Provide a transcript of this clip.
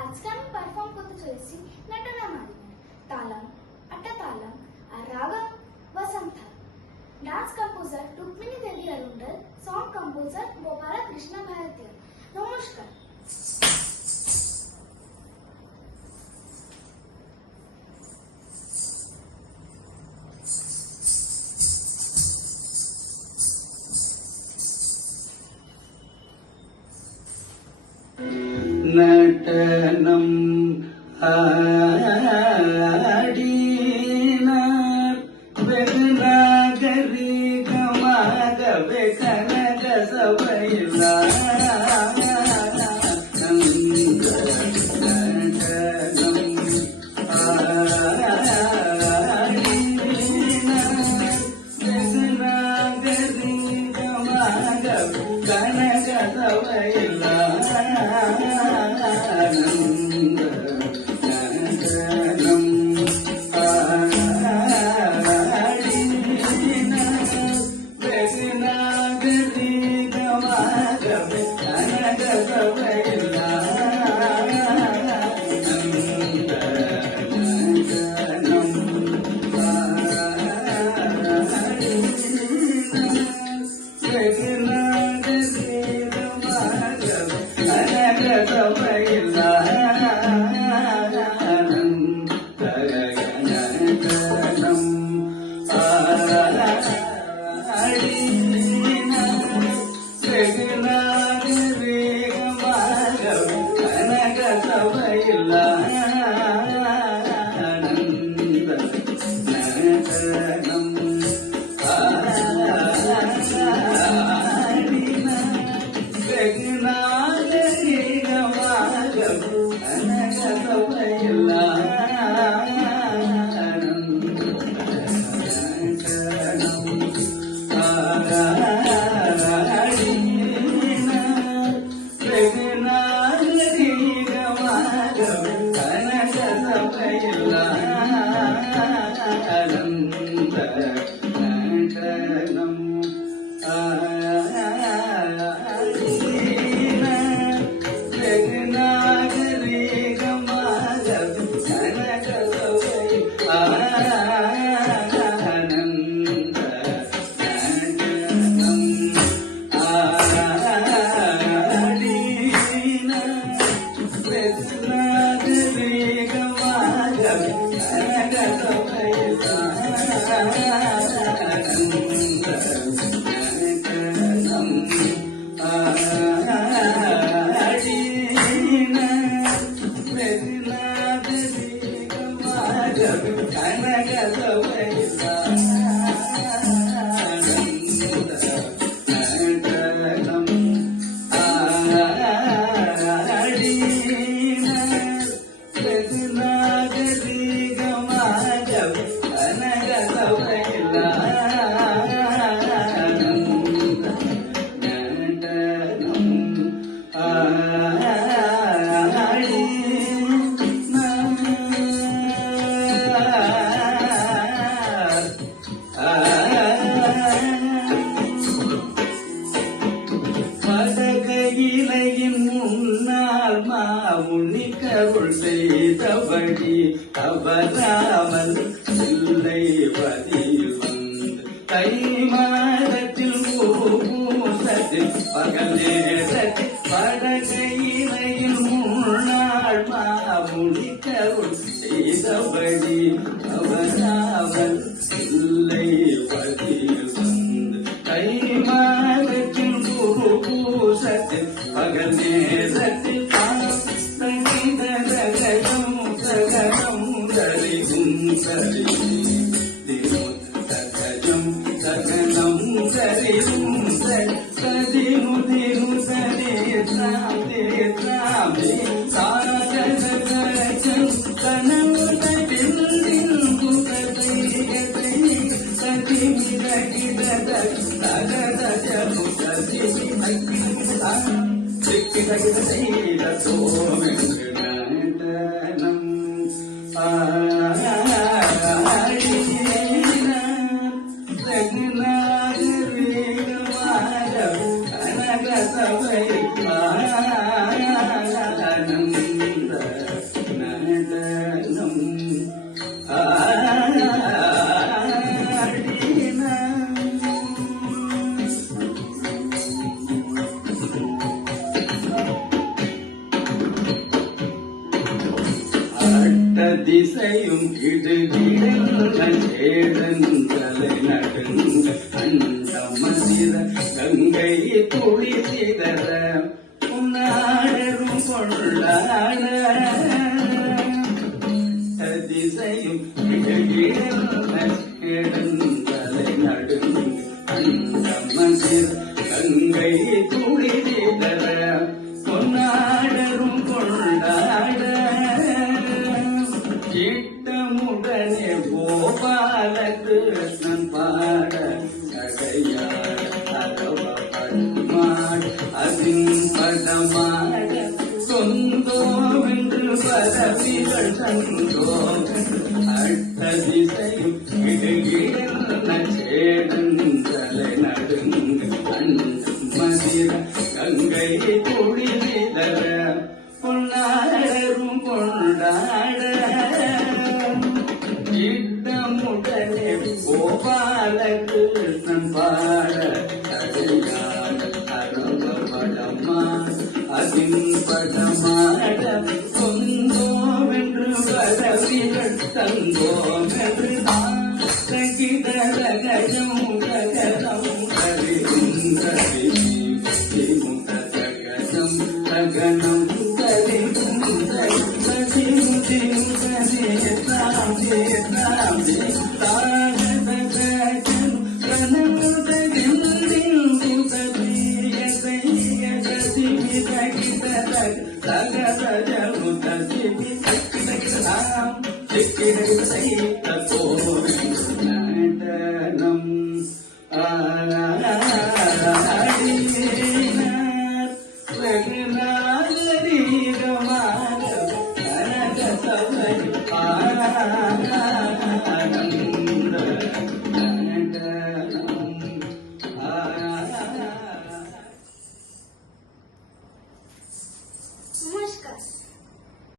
আজকে আমি পারফর্ম করতে চলেছি নটনা মালিনী তালম আটা তালম আর রাগম বসন্থা। ডান্স কম্পোজার রুক্মিণী দেবী অরুন্ডল, সং কম্পোজার গোপালা কৃষ্ণ ভারতীয়। নমস্কার। நடனம் ஆடினார் வெகு நாகரிகமாகவே கனக சபையிலார். நடனம் ஆடினார் வெகு நாகரிகமாகவே கனக சபையிலார். உன்னிக்கருள் செய்தபடி அவராமல் இல்லை பதில் வந்து கை மாதத்தில் பூசத்தில் பகல் நேரத்தில் படகையிலையில் முன்னாள் மாமுனிக்கருள் செய்தபடி அவராமல் இல்லை பதில் வந்து கை மாதத்தில் பூசத்தில் பகல் நேரத்தில் திசையும் இடுகிடல் சேடன் தலை நடுங்க அண்டமதிர கங்கை துளி சிதற உன்னாடரும் கொள்ளாட திசையும் இடுகிடல் சேடன் தலை நடுங்க அண்டமதிர கங்கை துளி சிதற பொன்னாடரும் கொண்டாட இட்டமுடனே கோபால கிருஷ்ணன் பாட கடையாட அரவமாட அதின் படமாட சொந்தோவென்று பரவிகள் சந்தோம் அட்ட திசையும் இடுகிடல் சேடன் தலை நடுங்க மதிர கங்கை துளி விதற பொன்னாடரும் கொண்டாட இட்டமுடனே கோபால கிருஷ்ணன் பாட கடையாட அரவபடமா அதின் படமாட சொந்தோவென்று வரவிகள் தந்தோமென்று கிடரகம் ககரம் கரிம் கரிம் தகனம் கரிம் நடனம்